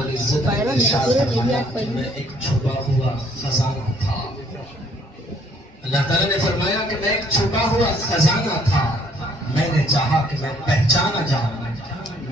رب العزت نے ارشاد فرمایا کہ میں ایک چھپا ہوا خزانہ تھا۔ اللہ تعالیٰ نے فرمایا کہ میں ایک چھپا ہوا خزانہ تھا، میں نے چاہا کہ میں پہچانا جاؤں،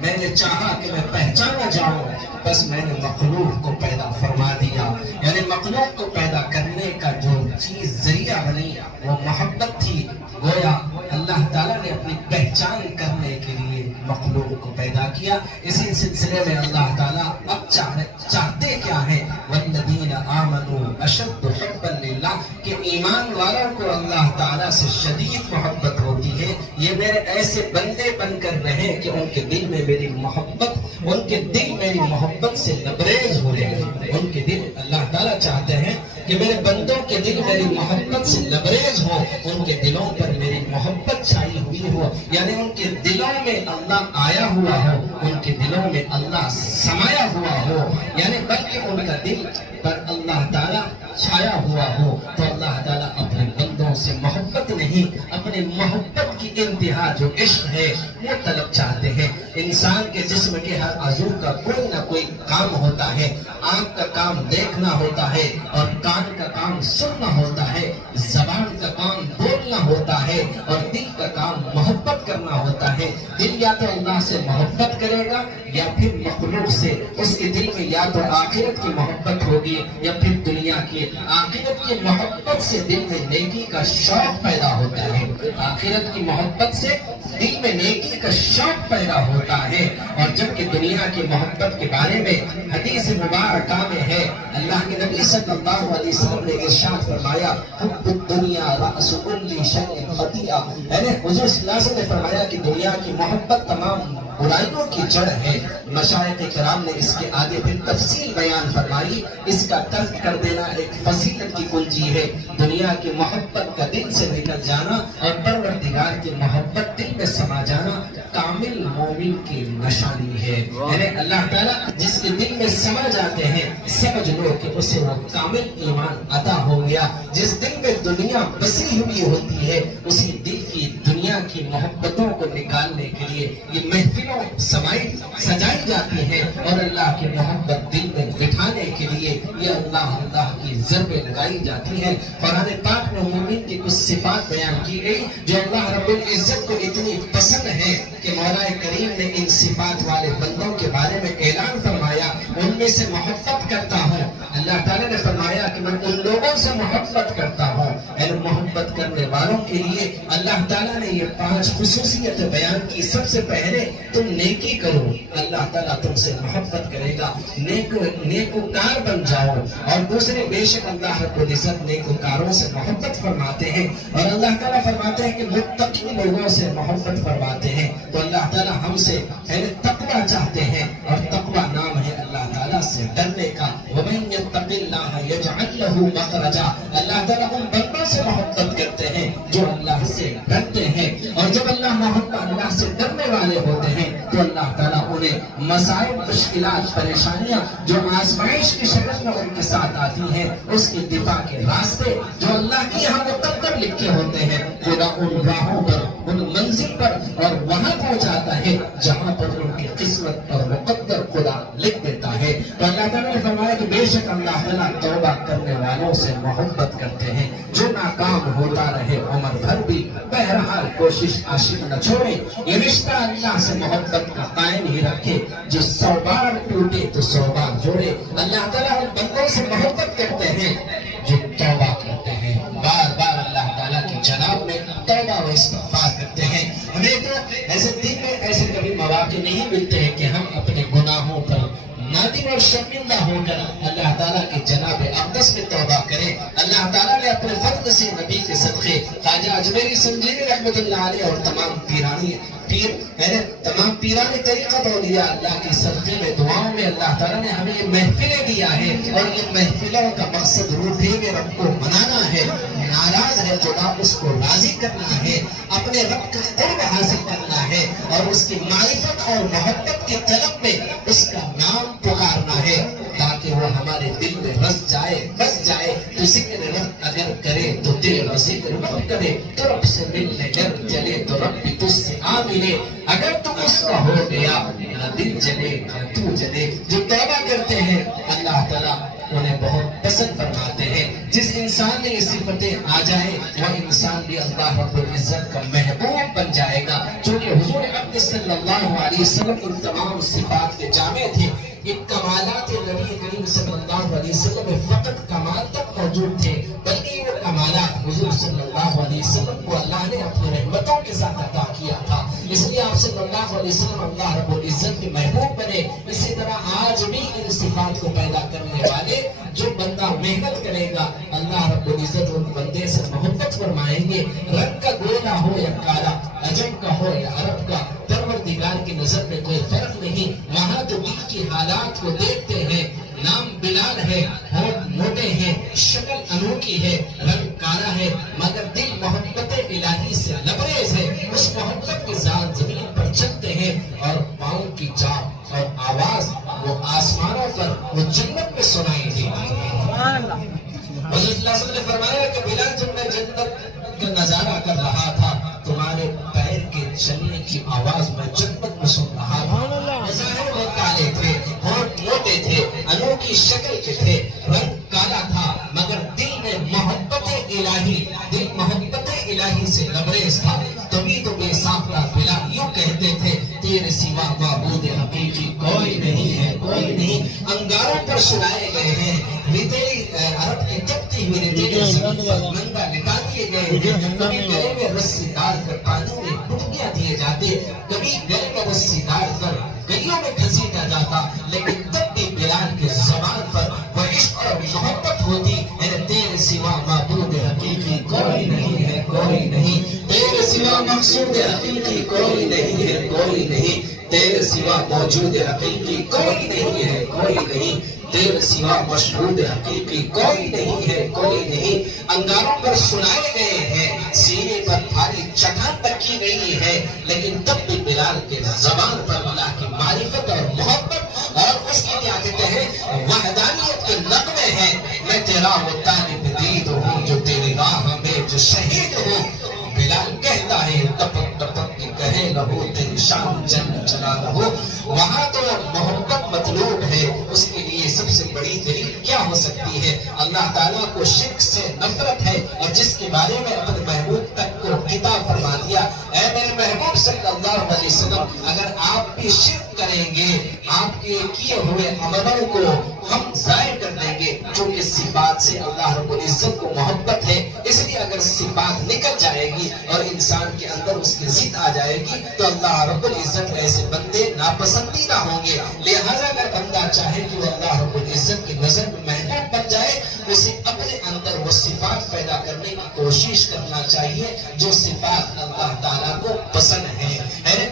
میں نے چاہا کہ میں پہچانا جاؤں، بس میں نے مخلوق کو پیدا فرما دیا۔ یعنی مخلوق کو پیدا کرنے کا جو چیز ذریعہ بنی وہ محبت تھی۔ گویا اللہ تعالیٰ نے اپنی پہچان کرنے کے لیے مخلوق کو پیدا کیا۔ اسی سلسلے میں اللہ تعالیٰ اب چاہتے کیا ہے؟ والذین آمنوا اشد حبا للہ، کہ ایمان والوں کو اللہ تعالیٰ سے شدید محبت ہوتی ہے۔ یہ میرے ایسے بندے بن کر رہے کہ ان کے دل میں میری محبت، ان کے دل میری محبت سے لبریز ہو جائے۔ ان کے دل، اللہ تعالیٰ چاہتے ہیں کہ میرے بندوں کے دل میری محبت سے لبریز ہو، ان کے دلوں پر میری محبت چھائی ہوئی ہو، یعنی ان کے دلوں میں اللہ آیا ہوا ہو، ان کے دلوں میں اللہ سمایا ہوا ہو، یعنی بلکہ ان کا دل پر اللہ تعالیٰ چھایا ہوا ہو۔ تو اللہ تعالیٰ اپنے بندوں سے محبت نہیں، اپنے محبت کی انتہا جو عشق ہے وہ طلب چاہتے ہیں۔ انسان کے جسم کے ہر عضو کا کوئی نہ کوئی کام ہوتا ہے۔ آنکھ کا کام دیکھنا ہوتا ہے، اور کان کا کام سننا ہوتا ہے، زبان کا کام بولنا ہوتا ہے، اور دل کا کام محبت کرنا ہوتا ہے۔ دل یا تو اللہ سے محبت کرے گا یا پھر مخلوق سے۔ اس کے دل میں یا تو آخرت کی محبت ہوگی یا پھر دنیا کی۔ آخرت کی محبت سے دل میں نیکی کا شوق پیدا ہوتا ہے، آخرت کی محبت سے دل میں نیکی کا شوق پیدا ہوتا ہے۔ اور جبکہ دنیا کی محبت کے بارے میں حدیث مبارکہ میں ہے، اللہ کے نبی صلی اللہ علیہ وسلم نے ارشاد فرمایا، حب الدنیا رأس کل شیء خطیئہ، یعنی حضور صلی اللہ علیہ وسلم نے فرمایا کہ دنیا کی محبت تمام برائیوں کی جڑ ہے۔ مشائخ کرام نے اس کے آگے پھر تفصیل بیان فرمائی، اس کا ترک کر دینا ایک فضیلت کی کنجی ہے۔ دنیا کی محبت کا دل سے نکل جانا اور پروردگار کی محبت دل میں سما جانا کامل مومن کی نشانی ہے۔ یعنی اللہ تعالیٰ جس کے دل میں سما جاتے ہیں، سمجھ لو کہ اسے وہ کامل ایمان عطا ہو گیا۔ جس دل میں دنیا بسی ہوئی ہوتی ہے، اسی دل کی دنیا کی محبتوں کو نکالنے کے لیے یہ محفلوں سجائی جاتی ہیں، اور اللہ کی محبت دل میں بٹھانے کے لیے یہ اللہ کی ضربیں لگائی جاتی ہیں۔ قرآن پاک میں مومن کی کچھ صفات بیان کی گئی جو اللہ رب العزت کو اتنی پسند ہے کہ مولا کریم نے ان صفات والے بندوں کے بارے میں اعلان فرمایا، ان میں سے محبت کرتا ہوں۔ اللہ تعالیٰ نے فرمایا کہ میں ان لوگوں سے محبت کرتا ہوں۔ یعنی محبت کرنے والوں کے لیے اللہ تعالیٰ نے یہ 5 خصوصیت بیان کی۔ سب سے پہلے تم نیکی کرو، اللہ تعالیٰ تم سے محبت کرے گا، نیکوکار بن جاؤ۔ اور دوسرے، بے شک اللہ رب العزت نیکوکاروں سے محبت فرماتے ہیں، اور اللہ تعالیٰ فرماتے ہیں کہ متقی لوگوں سے محبت فرماتے ہیں۔ تو اللہ تعالیٰ ہم سے تقویٰ چاہتے ہیں، اور تقویٰ نام ہے اللہ تعالیٰ سے ڈرنے کا۔ وَمَن يَتَّقِ اللَّهَ يَجْعَلْ لَهُ مَخْرَجًا، اللہ تعالیٰ ان بندوں سے محبت کرتے ہیں جو اللہ سے ڈرتے ہیں، اور جب اللہ سے ڈرنے والے ہوتے ہیں تو اللہ تعالیٰ انہیں مسائل، مشکلات، پریشانیاں جو آزمائش کی شکل میں ان کے ساتھ آتی ہیں، اس کی دفاع کے راستے جو اللہ کی یہاں مقدر لکھے ہوتے ہیں، خدا ان راہوں پر، ان منزل پر اور وہاں پہنچاتا ہے جہاں پر ان کی قسمت اور مقدر خدا لکھ دیتا ہے۔ تو اللہ تعالیٰ نے فرمایا کہ بے شک اللہ تعالیٰ توبہ کرنے والوں سے محبت کرتے ہیں، جو ناکام ہوتا رہے عمر بھر بھی بہرحال کوشش عاشق نہ چھوڑے۔ یہ رشتہ اللہ سے محبت کا قائم ہی رکھے، جو 100 بار ٹوٹے تو 100 بار جوڑے۔ اللہ تعالیٰ ان بندوں سے محبت کرتے ہیں جو توبہ کرتے ہیں، بار بار اللہ تعالیٰ کی جناب میں توبہ و استغفار کرتے ہیں۔ ہمیں تو ایسے دن میں ایسے کبھی مواقع نہیں ملتے ہیں کہ ہم اپنے گناہوں پر نادم اور شرمندہ ہو کر اللہ تعالیٰ کے جناب اقدس میں توبہ کریں۔ اللہ تعالیٰ نے اپنے فضل سے نبی کے صدقے خواجہ اجمیری سنجیوی رحمۃ اللہ علیہ اور تمام پیران طریقت اولیاء اللہ کی صدقے میں، دعاؤں میں اللہ تعالیٰ نے ہمیں یہ محفلیں دیا ہے، اور یہ محفلوں کا مقصد روٹھے میں رب کو منانا ہے، ناراض ہے خدا اس کو راضی کرنا ہے، اپنے رب کا قرب حاصل کرنا ہے، اور اس کی معرفت اور محبت کے طلب میں اس کا نام پکارنا ہے، تاکہ وہ ہمارے دل میں رس جائے، بس جائے۔ تو ذکر رب اگر کرے تو دل ذکر رب کرے، تو رب سے ملنے گر چلے تو رب بھی تجھ سے آ ملے۔ اگر تم اس کا ہو گیا نہ دل جلے نہ تو جلے۔ جو توبہ کرتا جائے وہ انسان بھی اللہ رب العزت کا محبوب بن جائے گا، چونکہ حضور اقدس صلی اللہ علیہ وسلم ان تمام صفات کے جامع تھے۔ یہ کمالات نبی کریم صلی اللہ علیہ وسلم میں فقط کمال تک موجود تھے، بلکہ وہ کمالات حضور صلی اللہ علیہ وسلم کو اللہ نے اپنی رحمتوں کے ساتھ عطا کیا تھا، اس لیے آپ صلی اللہ علیہ وسلم اللہ رب العزت کے محبوب بنے۔ اسی طرح آج بھی ان صفات کو پیدا کرنے والے جو بندہ محنت کرے گا اللہ رب العزت ان بندے سے محبت فرمائیں گے، رنگ کا گولا ہو یا کالا، عجم کا ہو یا عرب کا، پروردگار کی نظر میں کوئی فرق نہیں۔ وہاں تو دل کی حالات کو دیکھتے ہیں، نام بلال ہے، ہونٹ موٹے ہیں، شکل انوکھی ہے، رنگ کالا ہے، مگر دل محبت الہی سے لبریز ہے۔ اس محبت کے ساتھ زمین پر چلتے ہیں اور پاؤں کی چاپ اور آواز وہ آسمانوں پر وہ جنت میں سنائی دیتی ہے۔ حضرت اللہ صلی اللہ علیہ وسلم نے فرمایا کہ بلال جب میں جنت کا نظارہ کر رہا تھا تمہارے پیر کے چلنے کی آواز میں جنت میں سن رہا تھا۔ ظاہر وہ کالے تھے، ہونٹ موٹے تھے، انوکھی شکل کے تھے، رنگ کالا تھا، مگر دل میں محبت الہی سے لبریز تھا۔ تبھی تو بے ساختہ بلال یوں کہتے تھے تیرے سوا معبود حقیقی کوئی نہیں ہے، کوئی نہیں۔ انگاروں پر سنائے گئے ہیں، ریتیلی عرب کی تپتی ہوئی ریتیلی زمین پر ننگا لٹا دیے گئے ہیں، کبھی گلے میں رسی ڈال کر پانی میں ڈبکیاں دیے جاتے، کبھی گلے میں رسی ڈال کر گلیوں میں گھسیٹا جاتا، لیکن تب بھی بلال کے زبان پر وہ عشق اور محبت ہوتی ہے تیرے سوا معبود حقیقی کوئی نہیں ہے، کوئی نہیں، تیرے سوا مقصود حقیقی کوئی نہیں ہے، کوئی نہیں، تیرے سوا موجود حقیقی کوئی نہیں ہے، کوئی نہیں، تیرے سوا مشہود حقیقی کوئی نہیں ہے، کوئی نہیں۔ انگاروں پر سنائے گئے ہیں، سینے پر بھاری چٹان رکھی گئی ہے، لیکن تب بھی بلال کے زبان پر اللہ کی معرفت اور محبت اور اس کی کیا کہتے ہیں وحدانیت کے نغمے ہیں۔ میں تیرا وہ طالب دید ہوں جو تیری راہ میں جو شہید ہوں۔ بلال کہتا ہے ٹپک ٹپک کی کہے لہو تیری شان جن چلا رہو۔ وہاں تو محبت مطلوب ہے، اس کے لیے سب سے بڑی دلیل کیا ہو سکتی ہے؟ اللہ تعالیٰ کو شرک سے نفرت ہے، اور جس کے بارے میں اپنے محبوب تک کو خطاب فرما دیا، اے میرے محبوب صلی اللہ علیہ وسلم، اگر آپ بھی شرک کریں گے آپ کے کیے ہوئے عملوں کو ہم ضائع کر دیں گے، چونکہ صفات سے اللہ رب العزت کو محبت ہے، اس لیے اگر صفات نکل جائے گی اور انسان کے اندر اس کی ضد آ جائے گی تو اللہ رب العزت ایسے بندے ناپسندیدہ ہوں گے۔ لہذا اگر بندہ چاہے کہ وہ اللہ رب العزت کی نظر میں محبوب بن جائے، اسے اپنے اندر وہ صفات پیدا کرنے کی کوشش کرنا چاہیے جو صفات اللہ تعالیٰ کو پسند ہے۔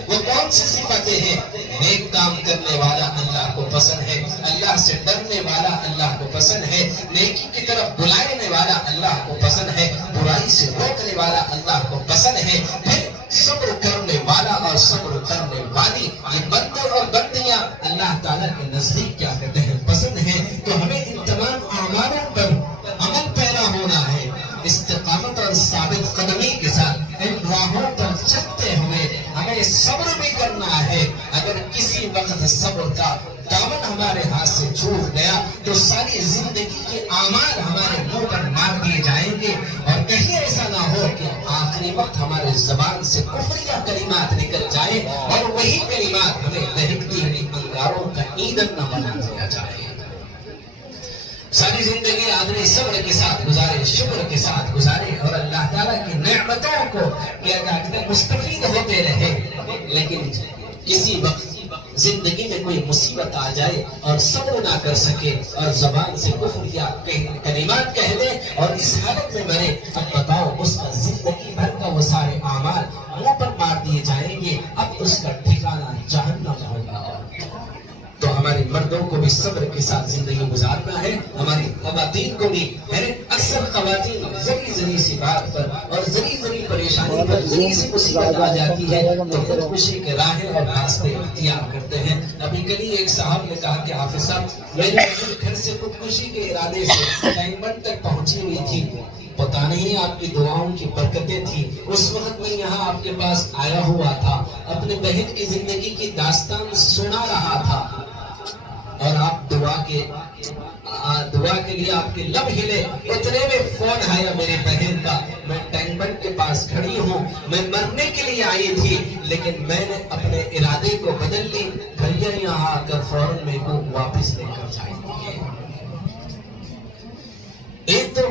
وہ کون سی صفاتیں ہیں؟ نیک کام کرنے والا اللہ کو پسند ہے، اللہ سے ڈرنے والا اللہ کو پسند ہے، نیکی کی طرف بلانے والا اللہ کو پسند ہے، برائی سے روکنے والا اللہ کو پسند ہے، پھر صبر کرنے والا اور صبر کرنے والی، یہ بندے اور بندیاں اللہ تعالیٰ کے نزدیک کیا کہتے ہیں پسند ہیں۔ تو ہمیں ان تمام اعمالوں پر عمل پیرا ہونا ہے، استقامت اور ثابت قدمی کے ساتھ ان راہوں پر چلتے ہوئے ہمیں صبر بھی کرنا ہے۔ اگر کسی وقت صبر کا دامن ہمارے ہاتھ سے چھوٹ گیا تو ساری زندگی کے اعمال ہمارے منہ پر مار دیے جائیں گے، اور کہیں ایسا نہ ہو کہ آخری وقت ہمارے زبان سے کفریہ کلمات نکل جائے اور وہی کلمات ہمیں دہکتی ہوئی انگاروں کا ایندھن نہ بنا دیا جائے۔ ساری زندگی آدمی صبر کے ساتھ گزارے، شکر کے ساتھ گزارے، اور اللہ تعالیٰ کی نعمتوں کو کیا کہتے ہیں مستفید ہوتے رہے، لیکن کسی وقت زندگی میں کوئی مصیبت آ جائے اور صبر نہ کر سکے اور زبان سے کفر یا کلمات کہہ دے اور اس حالت میں مرے، اب بتاؤ اس کا زندگی بھر کا وہ سارے اعمال منہ پر مار دیے جائیں گے، اب اس کا ٹھکانہ جہنم ہوگا۔ تو ہمارے مردوں کو بھی صبر کے ساتھ زندگی گزارنا ہے، ہماری خواتین کو بھی اکثر خواتین ذری ذری سی بات پر اور ذری ذری پریشانی پر ذری سی مصیبت آ جاتی ہے تو خودکشی کے راہیں اور راستے اختیار کرتے ہیں۔ ابھی کل ایک صاحب نے کہا کہ حافظ صاحب میری گھر سے خودکشی کے ارادے سے ٹینگمنٹ تک پہنچی ہوئی تھی، پتہ نہیں آپ کی دعاؤں کی برکتیں تھی، اس وقت میں یہاں آپ کے پاس آیا ہوا تھا، اپنے بہن کی زندگی کی داستان سنا رہا تھا، اور آپ دعا اللہ کے لیے آپ کے لب ہلے، اتنے میں فون آیا میری بہن کا، میں ٹینک بنڈ کے پاس کھڑی ہوں، میں مرنے کے لیے آئی تھی لیکن میں نے اپنے ارادے کو بدل لی، بھیا یہاں آ کر فوراً میرے کو واپس لے کر جائیں گے۔ ایک تو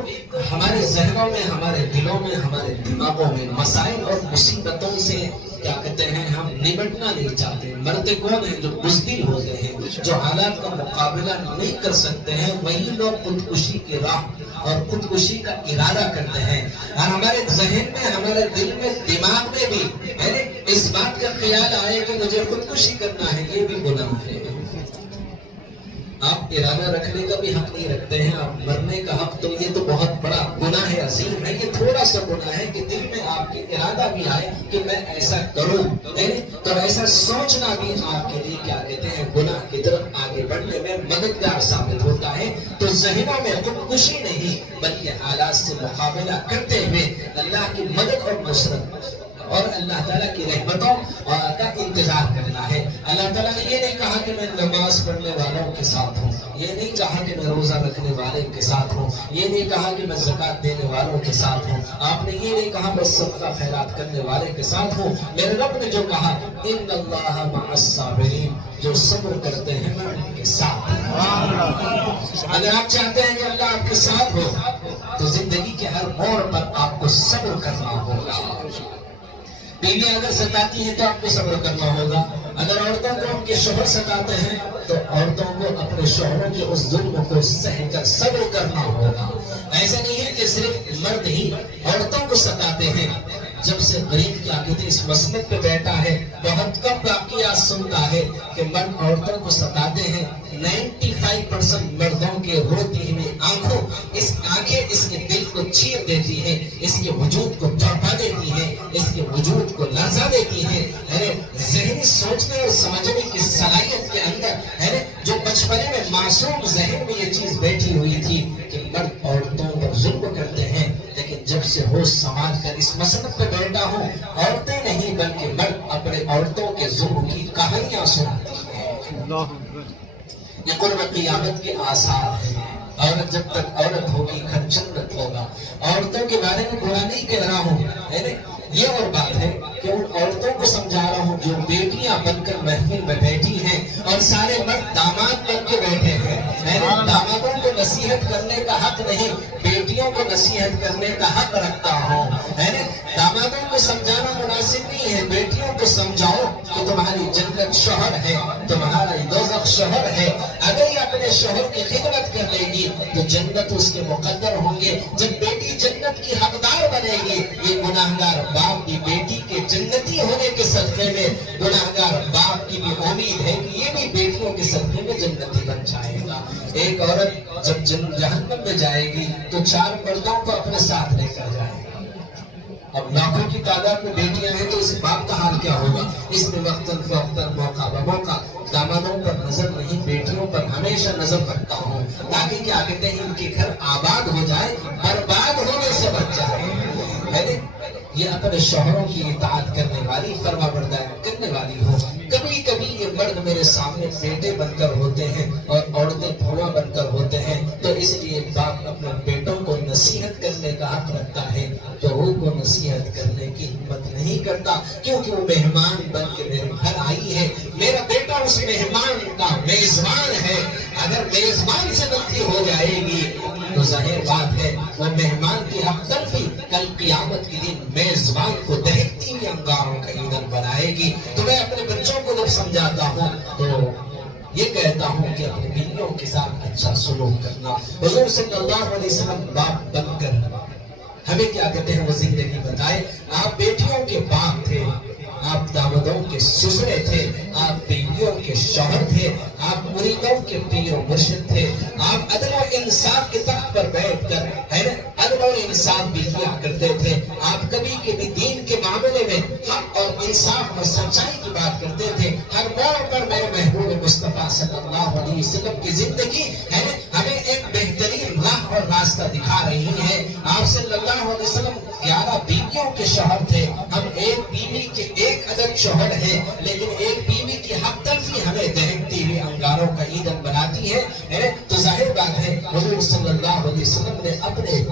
ہمارے ذہنوں میں، ہمارے دلوں میں، ہمارے دماغوں میں مسائل اور مصیبتوں سے کیا کہتے ہیں ہم نمٹنا نہیں چاہتے۔ مرتے کون ہیں؟ جو بزدل ہوتے ہیں، جو حالات کا مقابلہ نہیں کر سکتے ہیں، وہی لوگ خودکشی کی راہ اور خودکشی کا ارادہ کرتے ہیں۔ اور ہمارے ذہن میں، ہمارے دل میں، دماغ میں بھی اس بات کا خیال آئے کہ مجھے خودکشی کرنا ہے، یہ بھی گناہ ہے۔ آپ ارادہ رکھنے کا بھی حق نہیں رکھتے ہیں، آپ مرنے کا حق، تو یہ تو بہت بڑا گناہ ہے، عظیم ہے۔ یہ تھوڑا سا گناہ ہے کہ دل میں آپ کے ارادہ بھی آئے کہ میں ایسا کروں، تو ایسا سوچنا بھی آپ کے لیے کیا کہتے ہیں گناہ کی طرف آگے بڑھنے میں مددگار ثابت ہوتا ہے۔ تو ذہنوں میں خودکشی نہیں بلکہ حالات سے مقابلہ کرتے ہوئے اللہ کی مدد اور نصرت اور اللہ تعالیٰ کی رحمتوں کا انتظار کرنا ہے۔ اللہ تعالیٰ نے یہ نہیں کہا کہ میں نماز پڑھنے والوں کے ساتھ ہوں، یہ نہیں کہا کہ میں روزہ رکھنے والے کے ساتھ ہوں، یہ نہیں کہا کہ میں زکوٰۃ دینے والوں کے ساتھ ہوں، آپ نے یہ نہیں کہا میں صدقہ خیرات کرنے والے کے ساتھ ہوں۔ میرے رب نے جو کہا ان اللہ مع الصابرین، جو صبر کرتے ہیں میں ان کے ساتھ ہوں۔ اگر آپ چاہتے ہیں کہ اللہ آپ کے ساتھ ہو تو زندگی کے ہر موڑ پر آپ کو صبر کرنا ہوگا۔ بیوی اگر ستاتی ہے تو آپ کو صبر کرنا ہوگا۔ اگر عورتوں کو ان کے شوہر ستاتے ہیں تو عورتوں کو اپنے شوہروں کے اس ظلم کو سہ کر صبر کرنا ہوگا۔ ایسا نہیں ہے کہ صرف مرد ہی عورتوں کو ستاتے ہیں۔ جب سے غریب کیا کہتے ہیں اس مسلک پہ بیٹھا ہے، بہت کم واقعات سنتا ہے کہ مرد عورتوں کو ستاتے ہیں۔ 95% مردوں کے روتی ہوئی آنکھوں، اس آنکھیں اس کے دل کو چیر دیتی ہیں، اس کے وجود کو تڑپا دیتی ہیں، اس کے وجود کو لرزا دیتی ہیں۔ ذہنی سوچنے اور سمجھنے کی صلاحیت کے اندر جو بچپنے میں معصوم ذہن میں یہ چیز بیٹھی ہوئی تھی کہ مرد عورتوں پر ظلم کرتے ہیں، لیکن جب سے ہوش سمجھ کر اس مسلک پہ بیٹھا ہوں، عورتیں نہیں بلکہ مرد اپنے عورتوں کے ظلم کی کہانیاں سناتی ہیں۔ یہ قرب قیامت کے آثار ہیں۔ عورت جب تک عورت ہوگی گھر جنت ہوگا۔ عورتوں کے بارے میں برا نہیں کہہ رہا ہوں، یہ اور بات ہے کہ ان عورتوں کو سمجھا رہا ہوں جو بیٹیاں بن کر محفل میں بیٹھی ہیں اور سارے مرد داماد بن کے بیٹھے ہیں۔ دامادوں کو نصیحت کرنے کا حق نہیں، بیٹیوں کو نصیحت کرنے کا حق رکھتا ہوں۔ دامادوں کو سمجھانا مناسب نہیں ہے، بیٹیوں کو سمجھاؤ کہ تمہاری جنت شوہر ہے، تمہارا دوزخ شوہر ہے۔ اگر یہ اپنے شوہر کی خدمت کر لے گی تو جنت اس کے مقدر ہوں گے۔ جب بیٹی جنت کی حقدار بنے گی، یہ گناہگار باپ کی بیٹی کے جنتی ہونے کے صدقے میں گناہگار باپ کی بھی امید ہے کہ یہ بھی بیٹیوں کے صدقے میں جنتی بن جائے گا۔ ایک عورت جب جہنم میں جائے گی تو 4 مردوں کو اپنے ساتھ لے کر جائے گی۔ اب لاکھوں کی تعداد میں بیٹیاں ہیں تو اس باپ کا حال کیا ہوگا؟ اس میں وقتاً فوقتاً موقع بموقع دامادوں پر نظر نہیں، بیٹیوں پر ہمیشہ نظر رکھتا ہوں تاکہ کیا کہتے ہیں ان کے گھر آباد ہو جائے، برباد ہونے سے بچ جائے۔ یہ اپنے شوہروں کی اطاعت کرنے والی، فرما برداری کرنے والی ہو۔ کبھی کبھی یہ مرد میرے سامنے بیٹے بن کر ہوتے ہیں اور عورتیں دھواں بن کر ہوتے ہیں، تو اس لیے باپ اپنے بیٹوں کو نصیحت کرنے کا حق رکھتا ہے، تو وہ کو نصیحت کرنے کی ہمت نہیں کرتا کیونکہ وہ مہمان بن کے میرے گھر آئی ہے۔ میرا بیٹا اس مہمان کا میزبان ہے، اگر میزبان سے غلطی ہو جائے گی تو ظاہر بات ہے وہ مہمان کی حق تلفی کل قیامت کے دن میزبان کو دہکتی ہوئی انگاروں کا ایندھن بنائے گی۔ تو میں اپنے بچوں کو جب سمجھاتا ہوں تو یہ کہتا ہوں کہ اپنی بیویوں کے ساتھ اچھا سلوک کرنا۔ حضور صلی اللہ علیہ وسلم باپ بن کر ہمیں کیا کہتے ہیں وہ زندگی بتائے۔ آپ بیٹیوں کے باپ تھے، آپ دامادوں کے سسرے تھے، آپ بیویوں کے شوہر تھے، آپ مریدوں کے پیر و مرشد تھے، آپ عدل و انصاف کے تخت پر بیٹھ کر عدل و انصاف بھی کیا کرتے تھے۔ آپ کبھی کبھی دین کے معاملے میں حق اور انصاف اور سچائی کی بات کرتے تھے۔ ہر موڑ پر میرے محبوب مصطفیٰ صلی اللہ علیہ وسلم کی زندگی ہمیں ایک بہترین راہ اور راستہ دکھا رہی ہے۔ آپ صلی اللہ علیہ وسلم 11 بیویوں کے شوہر تھے، ہم ایک بیوی کے ایک عدد شوہر ہیں، لیکن ایک بیوی کی حق تلفی ہمیں دہکتی ہوئی انگاروں کا ایندھن بناتی ہے۔ تو ظاہر بات ہے حضور صلی اللہ علیہ وسلم نے اپنے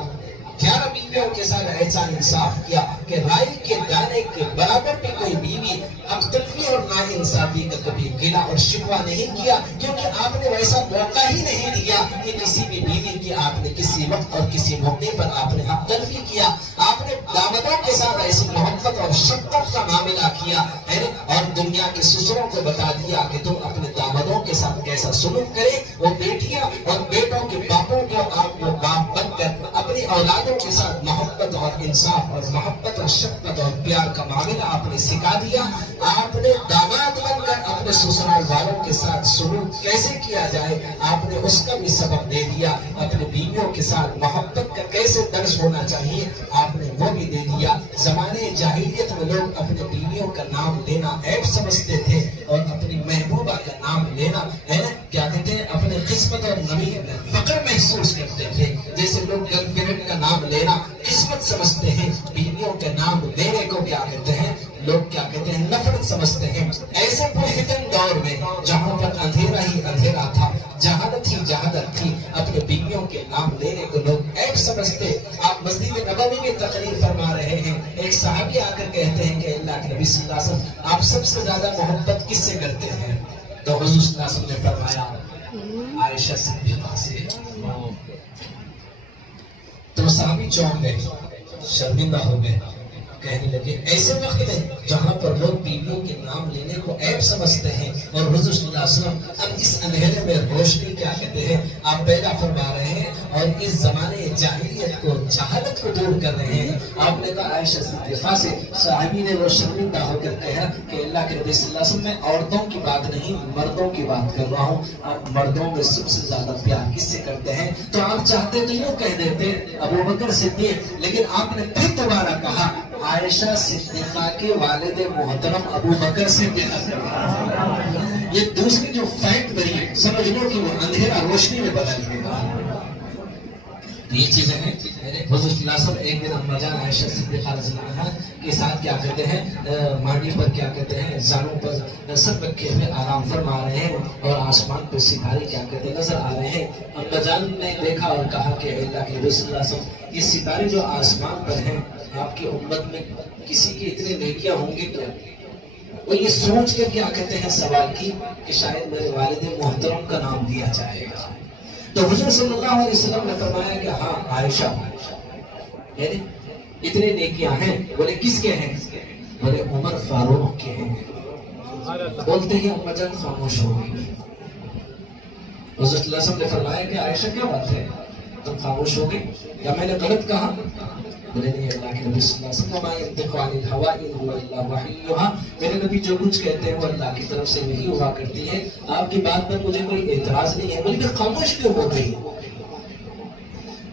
11 بیویوں کے ساتھ ایسا انصاف کیا کہ رائی کے دانے کے برابر بھی کوئی بیوی اب تلفی اور نا انصافی کا کبھی گلا اور شکوہ نہیں کیا، کیونکہ آپ نے ویسا موقع ہی نہیں دیا کہ کسی بھی بیوی کی آپ نے کسی وقت اور کسی موقع پر آپ نے حق تلفی کیا۔ آپ نے دامادوں کے ساتھ ایسی محبت اور شفقت کا معاملہ کیا ہے اور دنیا کے سسروں کو بتا دیا کہ تم اپنے دامادوں کے ساتھ کیسا سلوک کرے۔ وہ بیٹیاں اور بیٹوں کے باپوں کو آپ کو باپ بن کر اپنی اولادوں کے ساتھ محبت اور انصاف اور محبت اور شفقت اور پیار کا معاملہ آپ نے سکھا دیا۔ آپ نے داماد بن کر اپنے سسرال والوں کے ساتھ سلوک کیسے کیا جائے آپ نے اس کا بھی سبق دے دیا۔ اپنے بیویوں کے ساتھ محبت کا کیسے درس ہونا چاہیے آپ نے وہ بھی دے دیا۔ زمانے جاہلیت میں لوگ اپنے بیویوں کا نام لینا عیب سمجھتے تھے اور اپنی محبوبہ کا نام لینا ہے نا کیا کہتے ہیں اپنے قسمت اور نمی میں فخر محسوس کرتے تھے۔ جیسے لوگ گرل فرینڈ کا نام لینا قسمت سمجھتے ہیں، بیویوں کے نام لینے کو کیا کہتے ہیں لوگ کیا کہتے ہیں نفرت سمجھتے ہیں۔ ایسے پرفتن دور میں جہاں پر اندھیرا ہی اندھیرا تھا، جہالت ہی جہالت تھی، اپنے بیویوں کے نام لینے کو لوگ عیب سمجھتے۔ آپ مسجد نبوی میں تقریر فرما رہے ہیں، ایک صحابی آ کر کہتے ہیں کہ اللہ کے نبی صلی اللہ علیہ وسلم آپ سب سے زیادہ محبت کس سے کرتے ہیں؟ تو حضور صلی اللہ علیہ وسلم نے فرمایا عائشہ صدیقہ سے۔ تو صحابی چونک گئے، شرمندہ ہو گئے، کہنے لگے ایسے وقت میں جہاں پر لوگ بیویوں کے نام لینے کو عیب سمجھتے ہیں اور حضور صلی اللہ علیہ وسلم اب اس اندھیرے میں روشنی کیا کہتے ہیں آپ پیدا فرما رہے ہیں اور اس زمانے جاہلیت کو جہالت کو دور کر رہے ہیں۔ آپ نے کہا عائشہ صدیقہ سے، صحابی نے وہ شرمندہ ہو کر کہا کہ اللہ کے نبی صلی اللہ علیہ وسلم میں عورتوں کی بات نہیں مردوں کی بات کر رہا ہوں، آپ مردوں میں سب سے زیادہ پیار کس سے کرتے ہیں؟ تو آپ چاہتے تو یوں کہہ دیتے ابو بکر صدیق، لیکن آپ نے پھر دوبارہ کہا عائشہ صدیقہ کے والد محترم ابو بکر صدیق۔ یہ دوسری جو فیکٹ بنی سمجھ لو کہ وہ اندھیرا روشنی میں بدل گیا۔ یہ چیزیں ہیں حضور صلی اللہ علیہ وسلم ایک دن اما جان عائشہ صدیقہ رضی اللہ عنہا کے ساتھ کیا کہتے ہیں ماڑی پر کیا کہتے ہیں زانوں پر سب رکھے ہوئے آرام فرما رہے ہیں اور آسمان پہ ستارے کیا کہتے ہیں نظر آ رہے ہیں۔ اما جان نے دیکھا اور کہا کہ اللہ کے نبی صلی اللہ علیہ وسلم یہ ستارے جو آسمان پر ہیں آپ کی امت میں کسی کی اتنے نیکیاں ہوں گی کیا؟ وہ یہ سوچ کر کیا کہتے ہیں سوال کی کہ شاید میرے والد محترم کا نام دیا جائے گا۔ تو حضور صلی اللہ علیہ وسلم نے فرمایا کہ ہاں عائشہ یعنی اتنے نیکیاں ہیں۔ بولے کس کے ہیں؟ بولے عمر فاروق کے ہیں۔ بولتے ہی اما جان خاموش ہو گئی۔ حضور صلی اللہ علیہ وسلم نے فرمایا کہ عائشہ کیا بات ہے تم خاموش ہو گئی یا میں نے غلط کہا؟ بولے نہیں اللہ کے نبی صلی اللہ علیہ وسلم ما ينطق عن الهوى ان هو الا وحی یوحی، میرے نبی جو کچھ کہتے ہیں وہ اللہ کی طرف سے وحی ہوا کرتی ہے، آپ کی بات پر مجھے کوئی اعتراض نہیں ہے۔ بلکہ خاموش کیوں ہو گئی؟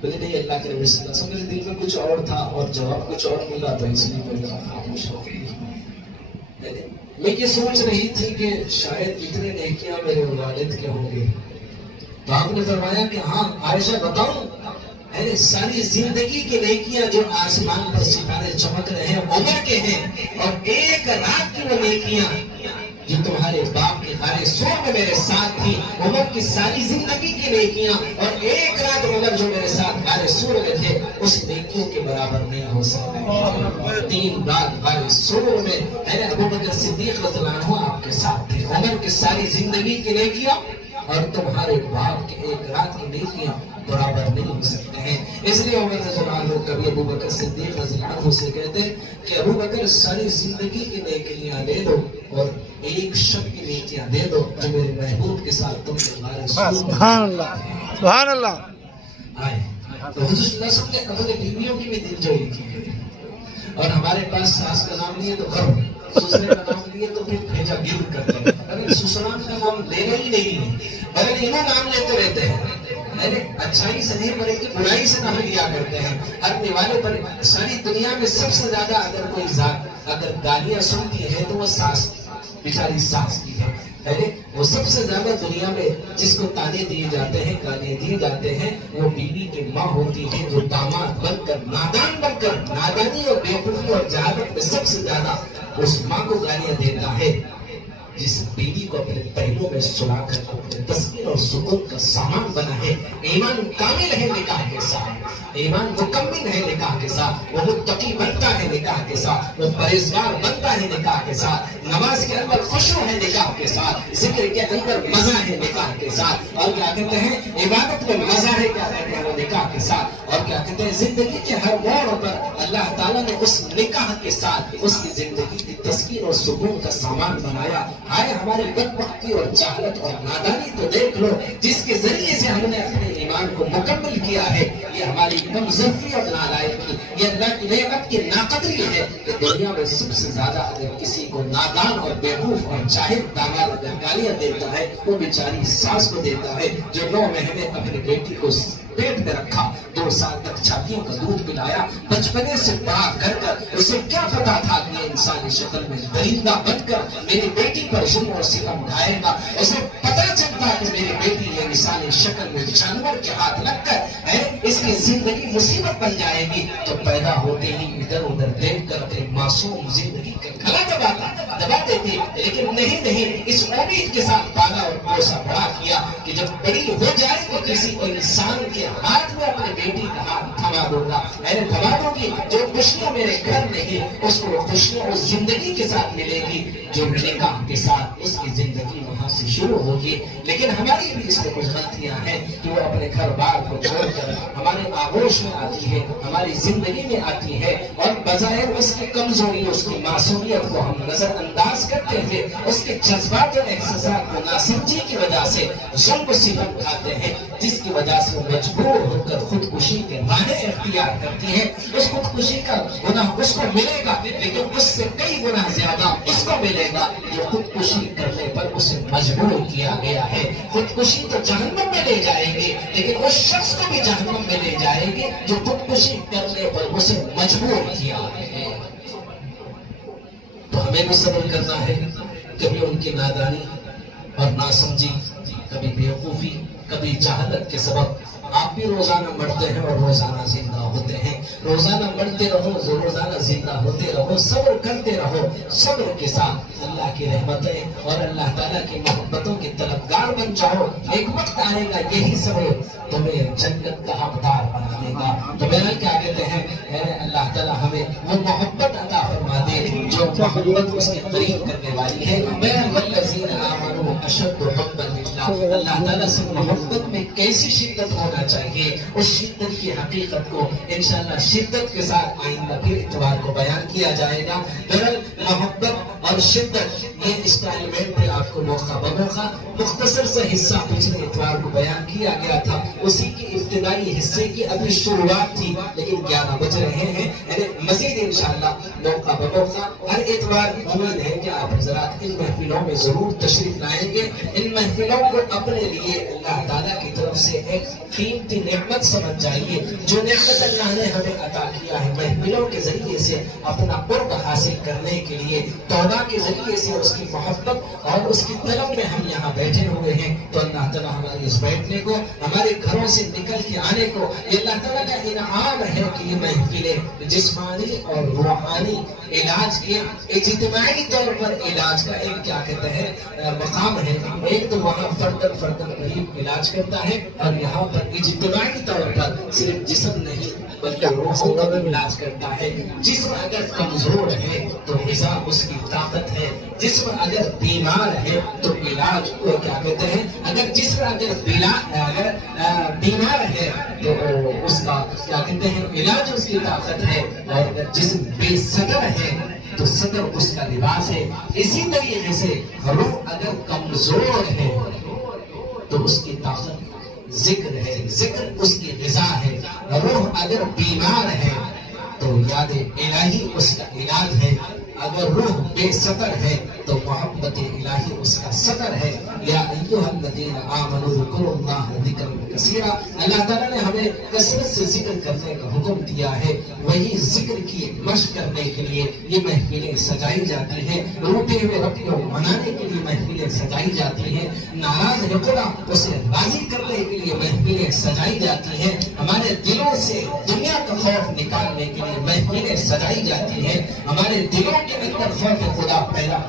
بولے نہیں اللہ کے نبی صلی اللہ علیہ وسلم میرے دل میں کچھ اور تھا اور جواب کچھ اور ملا تو اس لیے میں خاموش ہو گئی۔ میں یہ سوچ رہی تھی کہ شاید اتنے نیکیاں میرے والد کے ہوں گے۔ تو آپ نے فرمایا کہ ہاں عائشہ بتاؤں ساری زندگی کی نیکیاں جو آسمان پر ستارے چمک رہے ہیں عمر کے ہیں، اور ایک رات کی وہ نیکیاں جو تمہارے باپ کے غار سور میں میرے ساتھ تھی، عمر کی ساری زندگی کی نیکیاں اور ایک رات عمر جو میرے ساتھ غار سور میں تھے اس نیکیوں کے برابر نہیں ہو سکتے۔ 3 رات غار سور میں ابو بکر صدیق رضی اللہ عنہ آپ کے ساتھ تھے، عمر کی ساری زندگی کی نیکیاں اور تمہارے باپ کے ایک رات کی نیکیاں برابر نہیں ہو سکتے ہیں۔ اس لیے عمر رضی اللہ عنہ کبھی ابو بکر صدیق رضی اللہ عنہ سے کہتے کہ ابو بکر ساری زندگی کی نیکیاں لے دو اور ایک شب کی نیکیاں دے دو جو میرے محبوب کے ساتھ تم نے ہمارے سبحان اللہ سبحان اللہ آئے۔ تو حضور صلی اللہ علیہ وسلم نے اپنے بیویوں کی بھی دلجوئی کی، اور ہمارے پاس ساس کا نام لیے تو غرب، سسرے کا نام لیے تو پھر بھیجا گرد کرتے ہیں، اگر سسران کا نام لینا ہی نہیں ہے بلکہ انہوں نام لیتے رہتے ہیں، اچھائی سے نہیں بلکہ برائی سے نام لیا کرتے ہیں۔ اپنے والے پر ساری دنیا میں سب سے زیادہ اگر کوئی ذات اگر گالیاں سنتی ہے تو وہ ساس بیچاری ساس کی ہے۔ وہ سب سے زیادہ دنیا میں جس کو تانے دیے جاتے ہیں گالیاں دیے جاتے ہیں وہ بیوی کی ماں ہوتی ہے، جو داماد بن کر نادانی اور بیوقوفی اور جہالت میں سب سے زیادہ اس ماں کو گالیاں دیتا ہے۔ جس بیوی کو اپنے پہلوں میں سلا کر اپنے تسکین اور سکون کا سامان بنا ہے، ایمان کامل ہے نکاح کے ساتھ، ایمان مکمل ہے نکاح کے ساتھ، وہ متقی بنتا ہے نکاح کے ساتھ، وہ پرہیزگار بنتا ہے نکاح کے ساتھ، نماز کے اندر خشوع ہے نکاح کے ساتھ، ذکر کے اندر مزہ ہے نکاح کے ساتھ، اور کیا کہتے ہیں عبادت میں مزہ ہے، کیا کہتے ہیں وہ نکاح کے ساتھ، اور کیا کہتے ہیں زندگی کے ہر موڑ پر اللہ تعالیٰ نے اس نکاح کے ساتھ اس کی زندگی کی تسکین اور سکون کا سامان بنایا۔ آئے ہماری بدبختی اور جہالت اور نادانی تو دیکھ لو، جس کے ذریعے سے ہم نے اپنے ایمان کو مکمل کیا ہے، یہ ہماری کمزوری اور نالائقی، یہ اللہ کی نعمت کی ناقدری ہے کہ دنیا میں سب سے زیادہ اگر کسی کو نادان اور بیوقوف اور جاہل داماد اگر گالیاں دیتا ہے، وہ بیچاری ساس کو دیتا ہے جو 9 مہینے اپنی بیٹی کو پیٹ میں رکھا، 2 سال تک چھاتیوں کا دودھ پلایا، بچپنے سے بڑا کر اسے کیا پتا تھا کہ یہ انسانی شکل میں درندہ بن کر میری بیٹی پر ظلم اور ستم ڈھائے گا، اسے پتا چلتا کہ میری بیٹی یہ انسانی شکل میں جانور کے ہاتھ لگ کر ہے اس کی زندگی مصیبت بن جائے گی، تو پیدا ہوتے ہی ادھر ادھر دیکھ کر اپنی معصوم زندگی کا گلا دبا دیتی، لیکن نہیں اس امید کے ساتھ پالا اور پوسا بڑا کیا کہ جب بڑی ہو جائے تو کسی انسان کے ہاتھ میں اپنے بیٹی کا ہاتھ تھما دوں گا، میں نے تھما دوں گی، جو خوشیاں میرے گھر نہیں اس کو خوشیاں اس زندگی کے ساتھ ملے گی جو نکاح کے ساتھ اس کی زندگی وہاں سے شروع ہوگی۔ لیکن ہماری بھی اس میں کچھ غلطیاں ہیں کہ وہ اپنے گھر بار کو چھوڑ کر ہمارے آغوش میں آتی ہے، ہماری زندگی میں آتی ہے، اور بظاہر اس کی کمزوری اس کی معصومیت کو ہم نظر انداز کرتے ہیں، اس کے جذبات اور احساسات کو ناسمجھی کی وجہ سے ظلم و ستم اٹھاتے ہیں، جس کی وجہ سے وہ مجبور ہو کر خودکشی کے راہیں اختیار کرتی ہے۔ اس خودکشی کا گناہ اس کو ملے گا، لیکن اس سے کئی گنا زیادہ اس کو ملے گا جو خودکشی کرنے پر اسے مجبور کیا گیا ہے۔ خودکشی تو جہنم میں لے جائے گی، لیکن اس شخص کو بھی جہنم میں لے جائے گی جو خودکشی کرنے پر اسے مجبور کیا ہے۔ تو ہمیں بھی صبر کرنا ہے، کبھی ان کی نادانی اور ناسمجھی، کبھی بیوقوفی، کبھی جہالت کے سبب آپ بھی روزانہ مرتے ہیں اور روزانہ زندہ ہوتے ہیں، روزانہ مرتے رہو، روزانہ زندہ ہوتے رہو، صبر کرتے رہو، صبر کے ساتھ اللہ کی رحمتیں اور اللہ تعالیٰ کی محبتوں کے طلبگار بن جاؤ، ایک وقت آئے گا یہی صبر تمہیں جنت کا حقدار بنا دے گا۔ تو میرا کیا کہتے ہیں اللہ تعالیٰ ہمیں وہ محبت عطا فرما دے جو محبت اس کے قریب کرنے والی ہے۔ میرا والذین آمنوا اشد حبا للہ، اللہ تعالیٰ سے محبت میں کیسی شدت ہونا چاہیے، اس شدت کی حقیقت کو انشاءاللہ شدت کے ساتھ آئندہ پھر اتوار کو بیان کیا جائے گا۔ محبت اور شدت یہ اسٹائلمنٹ پہ آپ کو موقع بموقع مختصر سے حصہ پچھلے اتوار کو بیان کیا گیا تھا، اسی کی ابتدائی حصے کی ابھی شروعات تھی، لیکن 11 بج رہے ہیں، یعنی مزید انشاءاللہ موقع بموقع ہر اتوار امید ہے کہ آپ حضرات ان محفلوں میں ضرور تشریف لائیں گے۔ ان محفلوں کو اپنے لیے اللہ تعالیٰ کی طرف سے ایک قیمتی نعمت سمجھ جائیے، جو نعمت اللہ نے ہمیں عطا کیا ہے محفلوں کے ذریعے سے اپنا قرب حاصل کرنے کے لیے، توبہ کے ذریعے سے اس کی محبت اور اس کی طلب میں ہم یہاں بیٹھے ہوئے ہیں۔ تو اللہ تعالیٰ ہمارے اس بیٹھنے کو، ہمارے گھروں سے نکل کے آنے کو، یہ اللہ تعالیٰ کا انعام ہے کہ یہ محفلیں جسمانی اور روحانی علاج کے اجتماعی طور پر علاج کا ایک کیا کہتے ہیں مقام ہے، ایک تو وہاں فردن قریب علاج کرتا ہے، اور یہاں پر اجتماعی طور پر صرف جسم نہیں بلکہ روح کا بھی علاج کرتا ہے۔ جسم اگر کمزور ہے تو غذا اس کی طاقت ہے، جسم اگر بیمار ہے تو علاج کو کیا کہتے ہیں، اگر جسم اگر بیمار ہے تو اس کا کیا کہتے ہیں علاج اس کی طاقت ہے، اور اگر جسم بے صدر ہے تو صدر اس کا لباس ہے۔ اسی طریقے سے روح اگر کمزور ہے تو اس کی طاقت ذکر ہے، ذکر اس کی غذا ہے۔ روح اگر بیمار ہے تو یاد الہی اس کا علاج ہے، اگر روح بے سطر ہے تو محبت الہی اس کا سطر ہے۔ یا ایھا الذین آمنوا اذکروا اللہ ذکرا کثیرا، اللہ تعالیٰ نے ہمیں کثرت سے ذکر کرنے کا حکم دیا ہے، وہی ذکر کی مشق کرنے کے لیے یہ محفلیں سجائی جاتی ہیں، روٹے ہوئے رب کو منانے کے لیے محفلیں سجائی جاتی ہیں، ناراض ہے خدا اسے راضی کرنے کے لیے محفلیں سجائی جاتی ہیں، ہمارے دلوں سے دنیا کا خوف نکالنے کے لیے محفلیں سجائی جاتی ہیں، ہمارے دلوں کے اندر خوف خدا پیدا